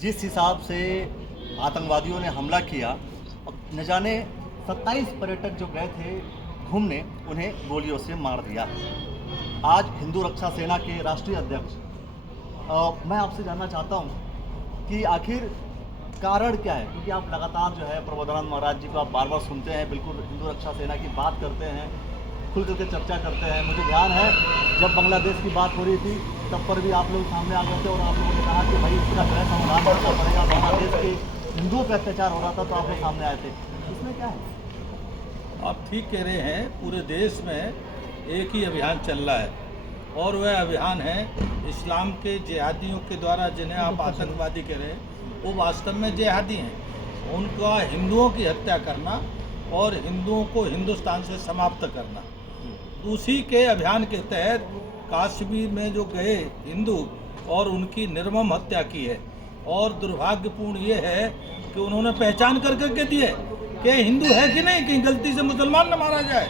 जिस हिसाब से आतंकवादियों ने हमला किया, न जाने 27 पर्यटक जो गए थे घूमने, उन्हें गोलियों से मार दिया। आज हिंदू रक्षा सेना के राष्ट्रीय अध्यक्ष, मैं आपसे जानना चाहता हूं कि आखिर कारण क्या है, क्योंकि आप लगातार जो है प्रबोधानंद महाराज जी को आप बार बार सुनते हैं, बिल्कुल हिंदू रक्षा सेना की बात करते हैं, खुल करके चर्चा करते हैं। मुझे ध्यान है जब बांग्लादेश की बात हो रही थी तब पर भी आप लोग सामने आ गए थे और आप लोगों ने कहा कि भाई इसका जो है समाधान करना पड़ेगा। बांग्लादेश के हिंदुओं पर अत्याचार हो रहा था तो आप लोग सामने आए थे, इसमें क्या है? आप ठीक कह रहे हैं, पूरे देश में एक ही अभियान चल रहा है और वह अभियान है इस्लाम के जिहादियों के द्वारा, जिन्हें आप आतंकवादी कह रहे हैं, वो वास्तव में जिहादी हैं। उनका हिंदुओं की हत्या करना और हिंदुओं को हिंदुस्तान से समाप्त करना, उसी के अभियान के तहत कश्मीर में जो गए हिंदू और उनकी निर्मम हत्या की है। और दुर्भाग्यपूर्ण ये है कि उन्होंने पहचान कर करके दिए कि हिंदू है कि नहीं, कहीं गलती से मुसलमान न मारा जाए।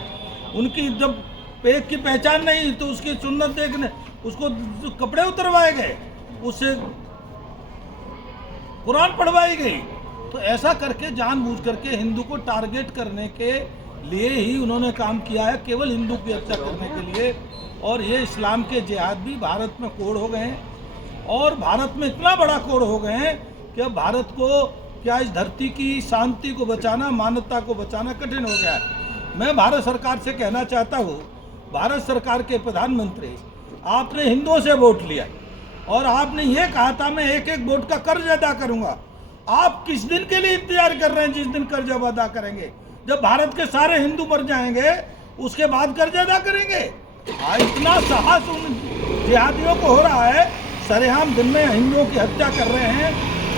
उनकी जब एक की पहचान नहीं तो उसकी सुन्नत देखने उसको कपड़े उतरवाए गए, उससे कुरान पढ़वाई गई। तो ऐसा करके जानबूझ करके हिंदू को टारगेट करने के लिए ही उन्होंने काम किया है, केवल हिंदू की हत्या करने के लिए। और ये इस्लाम के जिहाद भी भारत में कोड हो गए हैं और भारत में इतना बड़ा कोड हो गए हैं कि अब भारत को क्या इस धरती की शांति को बचाना, मानवता को बचाना कठिन हो गया है। मैं भारत सरकार से कहना चाहता हूँ, भारत सरकार के प्रधानमंत्री, आपने हिंदुओं से वोट लिया और आपने ये कहा था मैं एक एक वोट का कर्ज अदा करूंगा। आप किस दिन के लिए इंतजार कर रहे हैं जिस दिन कर्ज अदा करेंगे? जब भारत के सारे हिंदू मर जाएंगे उसके बाद कर्ज अदा करेंगे? इतना साहस उन जिहादियों को हो रहा है, सरेआम दिन में हिंदुओं की हत्या कर रहे हैं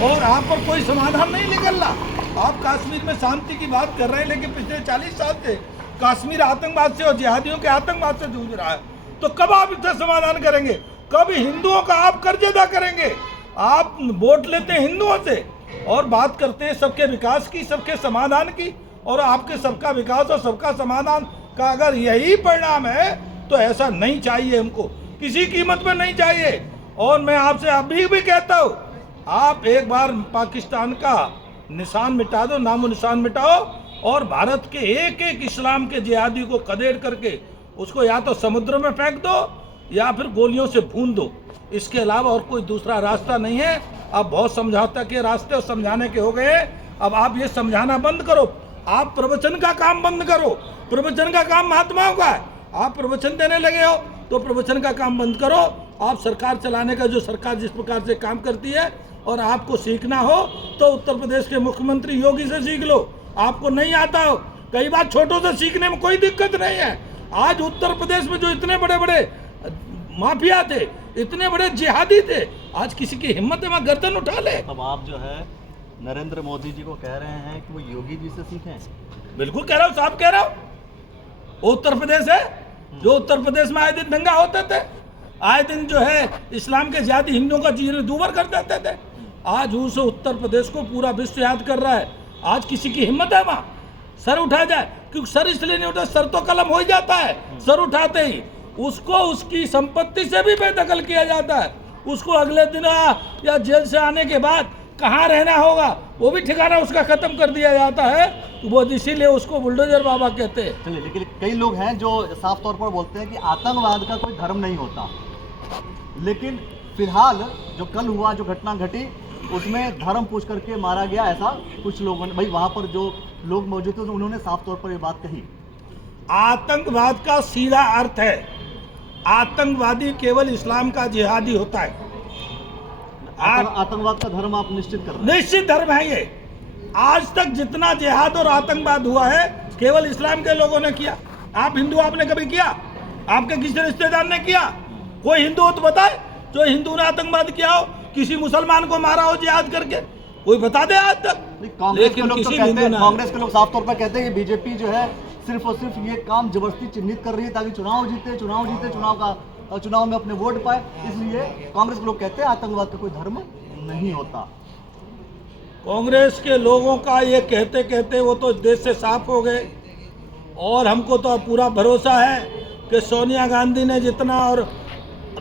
और आप पर कोई समाधान नहीं निकल रहा। आप कश्मीर में शांति की बात कर रहे हैं, लेकिन पिछले 40 साल से कश्मीर आतंकवाद से और जिहादियों के आतंकवाद से जूझ रहा है। तो कब आप इसका समाधान करेंगे? कब हिंदुओं का आप कर्ज अदा करेंगे? आप वोट लेते हैं हिंदुओं से और बात करते हैं सबके विकास की, सबके समाधान की, और आपके सबका विकास और सबका समाधान का अगर यही परिणाम है तो ऐसा नहीं चाहिए, हमको किसी कीमत पर नहीं चाहिए। और मैं आपसे अभी भी कहता हूँ, आप एक बार पाकिस्तान का निशान मिटा दो, नामो निशान मिटाओ और भारत के एक एक इस्लाम के जिहादी को खदेड़ करके उसको या तो समुद्र में फेंक दो या फिर गोलियों से भून दो। इसके अलावा और कोई दूसरा रास्ता नहीं है। अब बहुत समझौता के रास्ते और समझाने के हो गए, अब आप ये समझाना बंद करो, आप प्रवचन का काम बंद करो। प्रवचन का काम महात्माओं का है, आप प्रवचन देने लगे हो तो प्रवचन का काम बंद करो। आप सरकार चलाने का, जो सरकार जिस प्रकार से काम करती है, और आपको सीखना हो तो उत्तर प्रदेश के मुख्यमंत्री योगी से सीख लो। आपको नहीं आता हो, कई बार छोटों से सीखने में कोई दिक्कत नहीं है। आज उत्तर प्रदेश में जो इतने बड़े बड़े माफिया थे, इतने बड़े जिहादी थे, आज किसी की हिम्मत है वहाँ गर्दन उठा ले। अब आप जो है नरेंद्र मोदी जी को कह रहे हैं कि वो योगी जी से सीखें। बिल्कुल कह रहा हूँ, साहब कह रहा हूँ। उत्तर प्रदेश है, जो उत्तर प्रदेश में आए दिन दंगा होते थे, आए दिन जो है इस्लाम के जिहादी हिंदुओं का जीवन दूभर कर देते थे, आज उस उत्तर प्रदेश को पूरा विश्व याद कर रहा है। आज किसी की हिम्मत है वहाँ सर उठा जाए? क्योंकि सर इसलिए नहीं उठा, सर तो कलम हो ही जाता है। सर उठाते ही उसको उसकी संपत्ति से भी बेदखल किया जाता है। उसको अगले दिन या जेल से आने के बाद कहाँ रहना होगा वो भी ठिकाना उसका खत्म कर दिया जाता है। वो इसीलिए उसको बुलडोजर बाबा कहते हैं। चलिए, लेकिन कई लोग हैं जो साफ तौर पर बोलते हैं कि आतंकवाद का कोई धर्म नहीं होता, लेकिन फिलहाल जो कल हुआ, जो घटना घटी, उसमें धर्म पूछ करके मारा गया, ऐसा कुछ लोगों ने, भाई वहाँ पर जो लोग मौजूद थे उन्होंने साफ तौर पर ये बात कही। आतंकवाद का सीधा अर्थ है, आतंकवादी केवल इस्लाम का जिहादी होता है। आतंकवाद का धर्म आप निश्चित कर रहे हैं? निश्चित धर्म है ये। आज तक जितना जिहाद और आतंकवाद हुआ है केवल इस्लाम के लोगों ने किया। आप हिंदू, आपने कभी किया? आपके किसी रिश्तेदार ने किया? कोई हिंदू हो तो बताए जो हिंदू ने आतंकवाद किया हो, किसी मुसलमान को मारा हो जिहाद करके, कोई बता दे आज तक। कांग्रेस के लोग तो कहते हैं, कांग्रेस के लोग साफ तौर पर कहते हैं कि बीजेपी जो है सिर्फ और सिर्फ ये काम जबरदस्ती चिन्हित कर रही है ताकि चुनाव जीते, चुनाव में अपने वोट पाए। इसलिए कांग्रेस के लोग कहते हैं आतंकवाद का कोई धर्म नहीं होता। कांग्रेस के लोगों का ये कहते कहते वो तो देश से साफ हो गए, और हमको तो पूरा भरोसा है कि सोनिया गांधी ने जितना और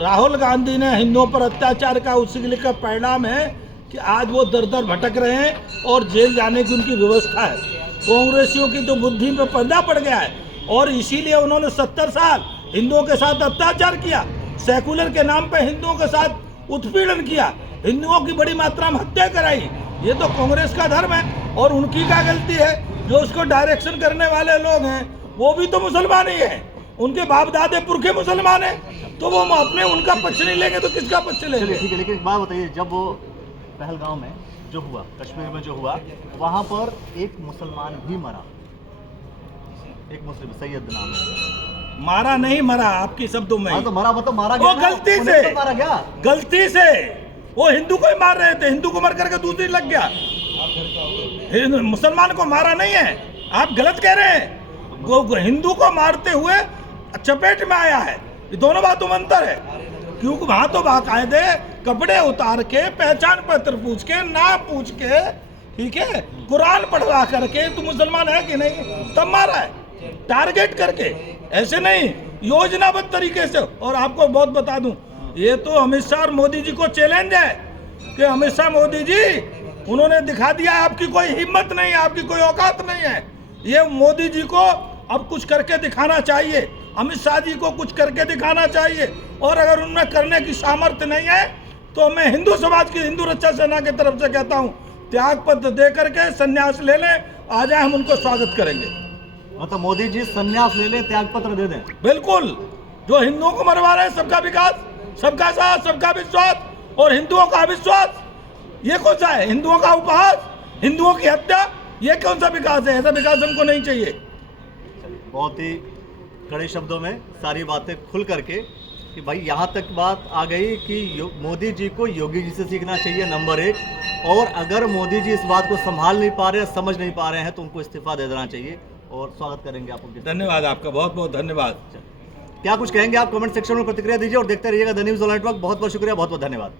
राहुल गांधी ने हिंदुओं पर अत्याचार का, उसके का परिणाम है कि आज वो दर दर भटक रहे हैं और जेल जाने की उनकी व्यवस्था है। कांग्रेसियों की तो बुद्धि में पर्दा पड़ गया है और इसीलिए उन्होंने 70 साल हिंदुओं के साथ अत्याचार किया, सेकुलर के नाम पे हिंदुओं के साथ उत्पीड़न किया, हिंदुओं की बड़ी मात्रा में हत्या कराई। ये तो कांग्रेस का धर्म है और उनकी क्या गलती है? जो उसको डायरेक्शन करने वाले लोग हैं वो भी तो मुसलमान ही हैं, उनके बाप दादे पुरखे मुसलमान हैं, तो वो अपने उनका पक्ष नहीं लेंगे तो किसका पक्ष लेंगे? चलिए ठीक है, लेकिन एक बात बताइए, जब वो पहलगाम में जो हुआ, कश्मीर में जो हुआ, वहाँ पर एक मुसलमान भी मरा, एक मुस्लिम सैयद नाम है। मारा नहीं मरा, आपकी शब्दों में हाँ तो मरा, मतलब मारा वो गया, गलती उन्हें से तो मारा गया, गलती से वो हिंदू को ही मार रहे थे, हिंदू को मर करके दूसरी लग गया, मुसलमान को मारा नहीं है। आप गलत कह रहे हैं, हिंदू को मारते हुए चपेट में आया है, ये दोनों बातों में अंतर है। क्योंकि वहां तो बाकायदे कपड़े उतार के, पहचान पत्र पूछ के, नाम पूछ के, ठीक है, कुरान पढ़वा करके तू मुसलमान है कि नहीं तब मारा है, टारगेट करके, ऐसे नहीं योजनाबद्ध तरीके से। और आपको बहुत बता दूं, ये तो अमित शाह और मोदी जी को चैलेंज है कि अमित शाह मोदी जी उन्होंने दिखा दिया आपकी कोई हिम्मत नहीं है, आपकी कोई औकात नहीं है। ये मोदी जी को अब कुछ करके दिखाना चाहिए, अमित शाह जी को कुछ करके दिखाना चाहिए, और अगर उनमें करने की सामर्थ्य नहीं है तो मैं हिंदू समाज की, हिंदू रक्षा सेना की तरफ से कहता हूँ, त्याग पत्र दे करके संन्यास ले लें, आ जाए, हम उनको स्वागत करेंगे। मतलब मोदी जी संन्यास ले लें, त्याग पत्र दे दें। बिल्कुल, जो हिंदुओं को मरवा रहे हैं, सबका विकास, सबका साथ, सबका विश्वास और हिंदुओं का अविश्वास, ये कौन सा है? हिंदुओं का उपहास, हिंदुओं की हत्या, ये कौन सा विकास है? ऐसा विकास हमको नहीं चाहिए। बहुत ही कड़े शब्दों में सारी बातें खुल करके कि भाई यहाँ तक बात आ गई कि मोदी जी को योगी जी से सीखना चाहिए, नंबर 1, और अगर मोदी जी इस बात को संभाल नहीं पा रहे हैं, समझ नहीं पा रहे हैं, तो उनको इस्तीफा दे देना चाहिए। और स्वागत करेंगे आपको। धन्यवाद आपका, बहुत बहुत धन्यवाद। क्या कुछ कहेंगे आप? कमेंट सेक्शन में प्रतिक्रिया दीजिए और देखते रहिएगा द न्यूज़ ऑनलाइन नेटवर्क। बहुत बहुत शुक्रिया, बहुत बहुत धन्यवाद।